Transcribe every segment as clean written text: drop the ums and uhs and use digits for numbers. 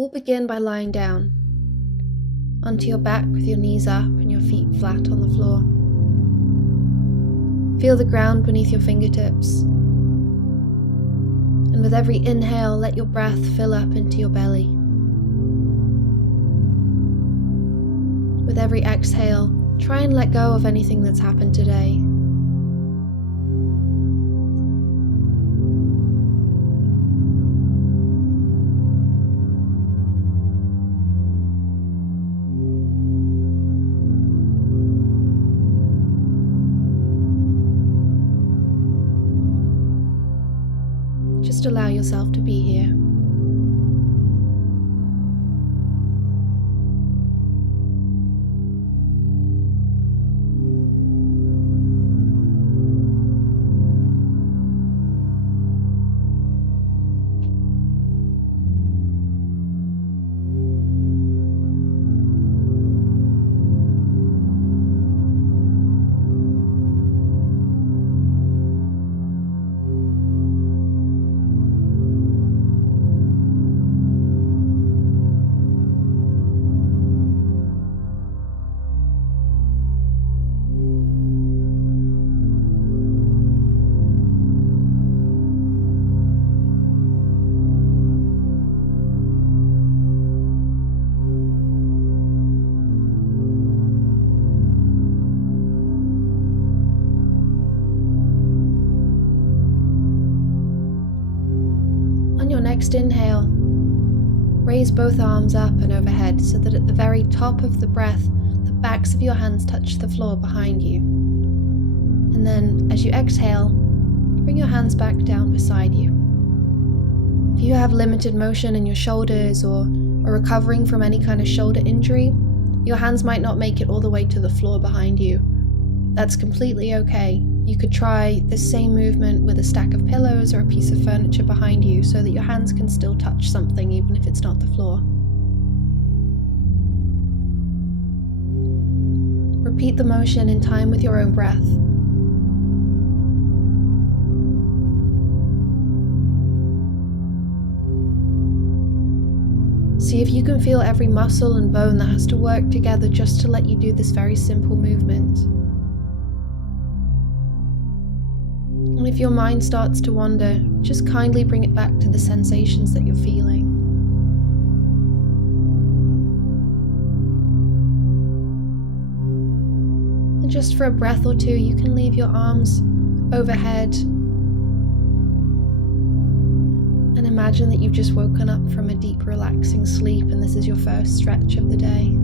We'll begin by lying down, onto your back with your knees up and your feet flat on the floor. Feel the ground beneath your fingertips. And with every inhale, let your breath fill up into your belly. With every exhale, try and let go of anything that's happened today. Just allow yourself to be here. Next inhale, raise both arms up and overhead so that at the very top of the breath, the backs of your hands touch the floor behind you. And then as you exhale, bring your hands back down beside you. If you have limited motion in your shoulders or are recovering from any kind of shoulder injury, your hands might not make it all the way to the floor behind you. That's completely okay. You could try the same movement with a stack of pillows or a piece of furniture behind you so that your hands can still touch something even if it's not the floor. Repeat the motion in time with your own breath. See if you can feel every muscle and bone that has to work together just to let you do this very simple movement. And if your mind starts to wander, just kindly bring it back to the sensations that you're feeling. And just for a breath or two, you can leave your arms overhead and imagine that you've just woken up from a deep, relaxing sleep, and this is your first stretch of the day.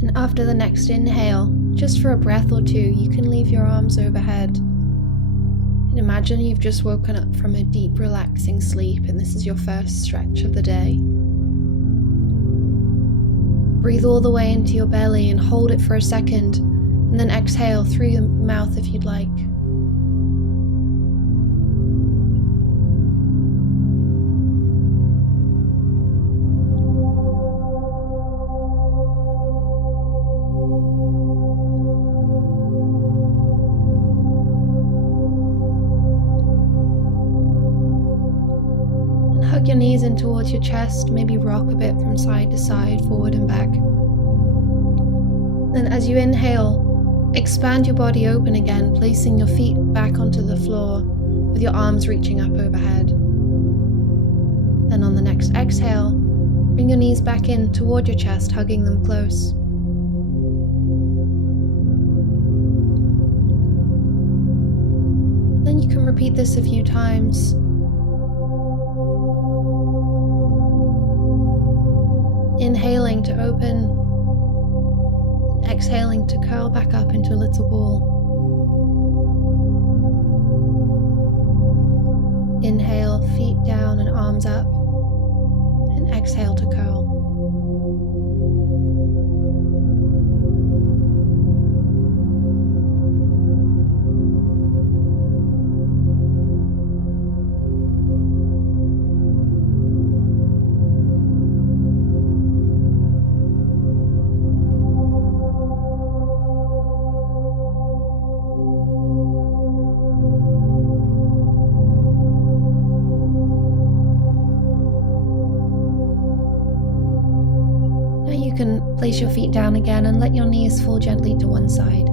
And after the next inhale, just for a breath or two, you can leave your arms overhead. And imagine you've just woken up from a deep, relaxing sleep, and this is your first stretch of the day. Breathe all the way into your belly and hold it for a second, and then exhale through your mouth if you'd like. Hug your knees in towards your chest, maybe rock a bit from side to side, forward and back. Then as you inhale, expand your body open again, placing your feet back onto the floor with your arms reaching up overhead. Then on the next exhale, bring your knees back in toward your chest, hugging them close. Then you can repeat this a few times. Inhaling to open, and exhaling to curl back up into a little ball. Inhale, feet down and arms up, and exhale to curl. can place your feet down again and let your knees fall gently to one side.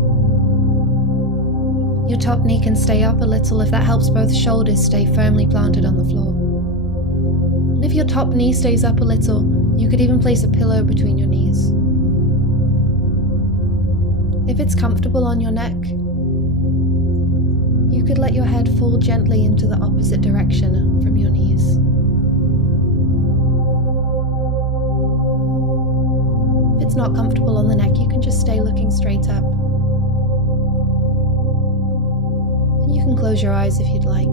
Your top knee can stay up a little if that helps both shoulders stay firmly planted on the floor. And if your top knee stays up a little, you could even place a pillow between your knees. If it's comfortable on your neck, you could let your head fall gently into the opposite direction from your knees. If it's not comfortable on the neck, you can just stay looking straight up. And you can close your eyes if you'd like.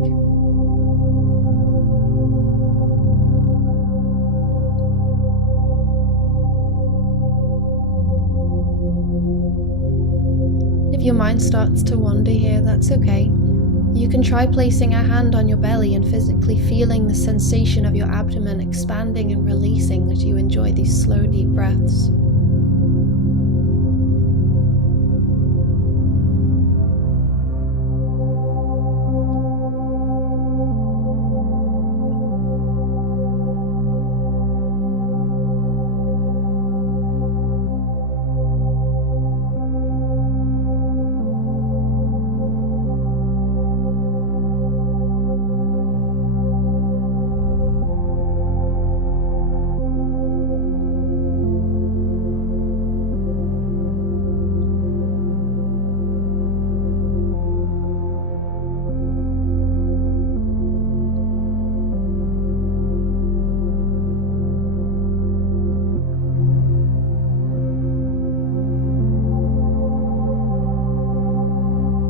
If your mind starts to wander here, that's okay. You can try placing a hand on your belly and physically feeling the sensation of your abdomen expanding and releasing as you enjoy these slow, deep breaths.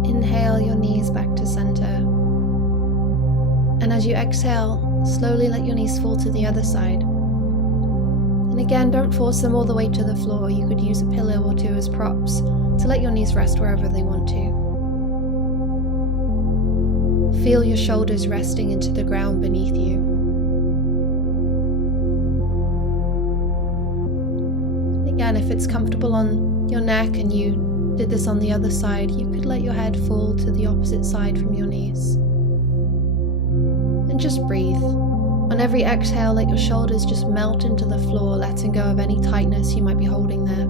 Inhale your knees back to center. And as you exhale, slowly let your knees fall to the other side. And again, don't force them all the way to the floor. You could use a pillow or two as props to let your knees rest wherever they want to. Feel your shoulders resting into the ground beneath you. And again, if it's comfortable on your neck and you did this on the other side, you could let your head fall to the opposite side from your knees. And just breathe. On every exhale, let your shoulders just melt into the floor, letting go of any tightness you might be holding there.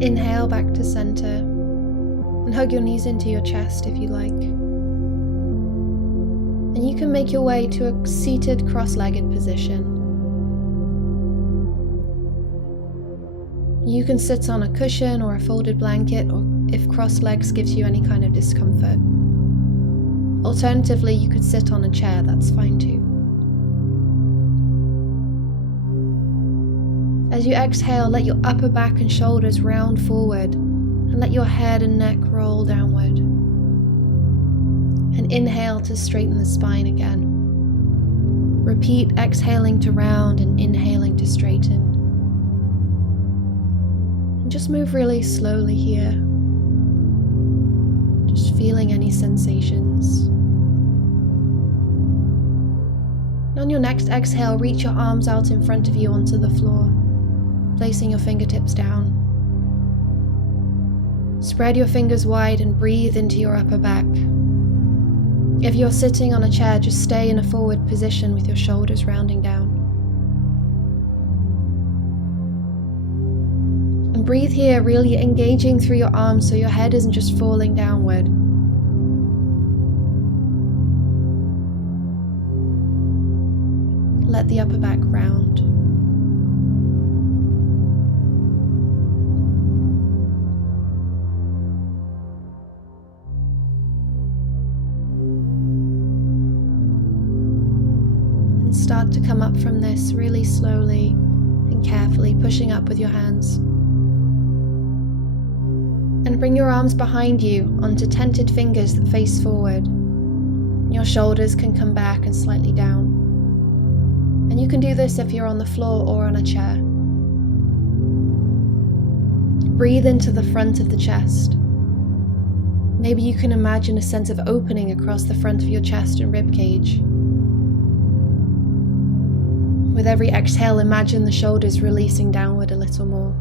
Inhale back to center and hug your knees into your chest if you like. And you can make your way to a seated cross-legged position. You can sit on a cushion or a folded blanket, or if crossed legs gives you any kind of discomfort. Alternatively, you could sit on a chair, that's fine too. As you exhale, let your upper back and shoulders round forward and let your head and neck roll downward. And inhale to straighten the spine again. Repeat exhaling to round and inhaling to straighten. And just move really slowly here. Just feeling any sensations. And on your next exhale, reach your arms out in front of you onto the floor, placing your fingertips down. Spread your fingers wide and breathe into your upper back. If you're sitting on a chair, just stay in a forward position with your shoulders rounding down. And breathe here, really engaging through your arms so your head isn't just falling downward. Let the upper back round. start to come up from this really slowly and carefully, pushing up with your hands. And bring your arms behind you onto tented fingers that face forward. Your shoulders can come back and slightly down. And you can do this if you're on the floor or on a chair. Breathe into the front of the chest. Maybe you can imagine a sense of opening across the front of your chest and rib cage. With every exhale, imagine the shoulders releasing downward a little more.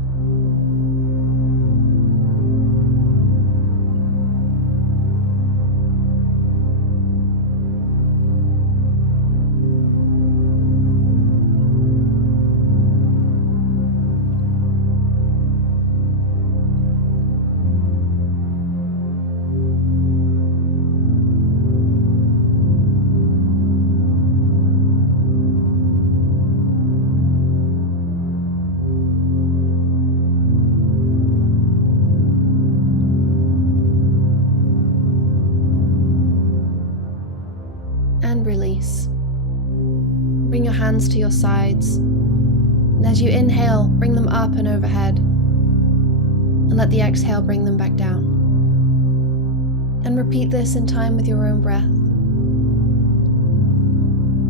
And release. Bring your hands to your sides, and as you inhale, bring them up and overhead, and let the exhale bring them back down. And repeat this in time with your own breath.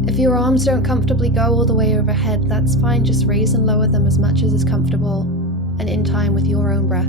If your arms don't comfortably go all the way overhead, that's fine, just raise and lower them as much as is comfortable and in time with your own breath.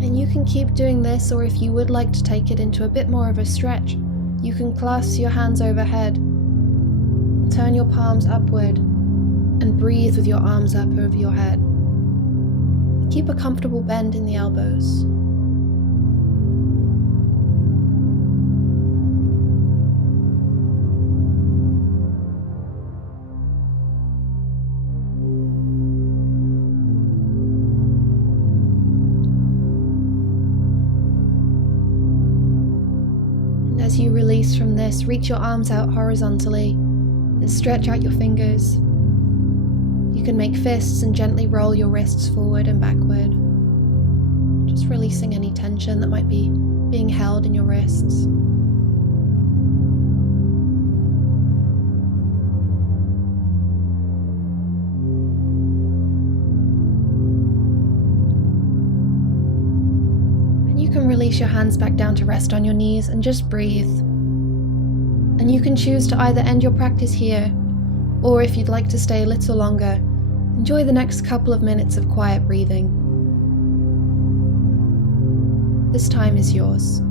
And you can keep doing this, or if you would like to take it into a bit more of a stretch, you can clasp your hands overhead, turn your palms upward, and breathe with your arms up over your head. Keep a comfortable bend in the elbows. As you release from this, reach your arms out horizontally and stretch out your fingers. You can make fists and gently roll your wrists forward and backward, just releasing any tension that might be being held in your wrists. You can release your hands back down to rest on your knees and just breathe. And you can choose to either end your practice here, or if you'd like to stay a little longer, enjoy the next couple of minutes of quiet breathing. This time is yours.